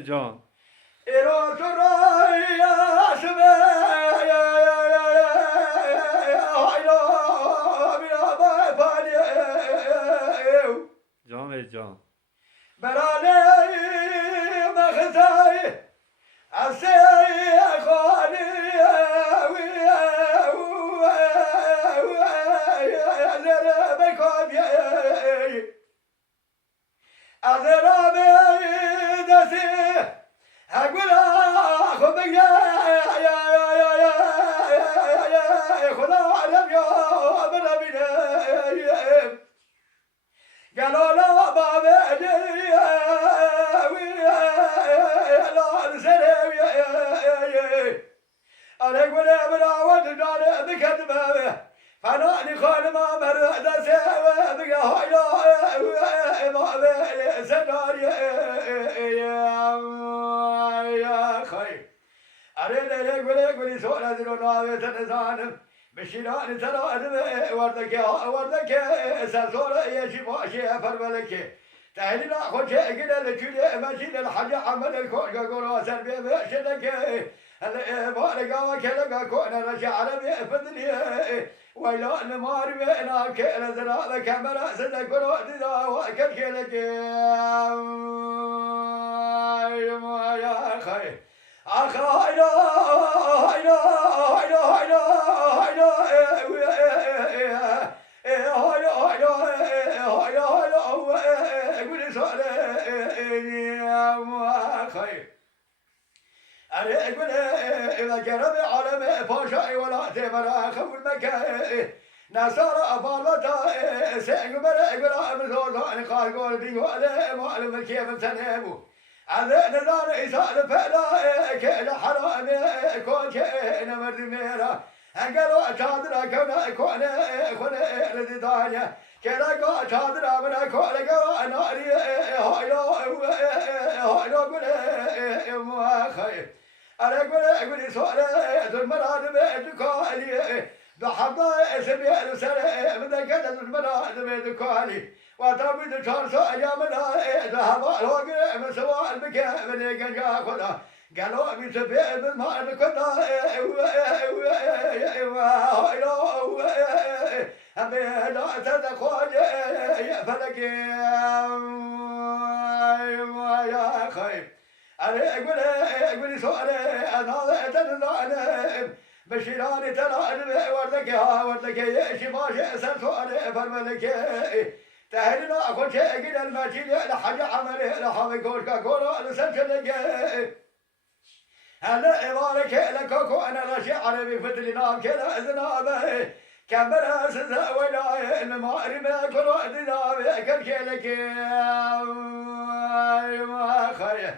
جان جان جان بشيران ترى وردك سرسورة يجي ماشي فرملك تهلنا خد شيء كده لكل ماشي الحاجة عمل الكون قولوا سربي بشدك هذا بارك وكلك كون رجع عربي فدني ويلا المار بينا كلا زرا كاميرا صدق ورا وكل كلك يا خير إذا جرب على فاشا ولا تبرا خف المكان نصارى أبالتا سيقبل بزور أنا قال قول بيقول معلم كيف تنامو هذا نزار إسال فلا كلا حرام كون كنا مردميرا هنقلوا شادرا كنا ردانيا كلا قا شادرا من كل قا ناري هايلو قول ما خير أنا قول سؤال المراد بدكالي بحبا سبيع سنة من كذا المراد بدكالي وتابد شهر أيام ذهب الوقت من سواء المكان من جنجا خدا قالوا بسبيع بالماء كنا أبي لا تدخل فلك يا خير أنا أقول سؤال أنا تنظر بشيران ترى وردك شفاش سؤال فرملك تهلنا أخذ شيء كده الماشي لحاجة عمله لحاجة كولا لسنشلك هلا إبارك لك أنا رشي عربي فتلنا كلا زنابه كمل سزا ولا المعرم كلا دنابه كلك ما خير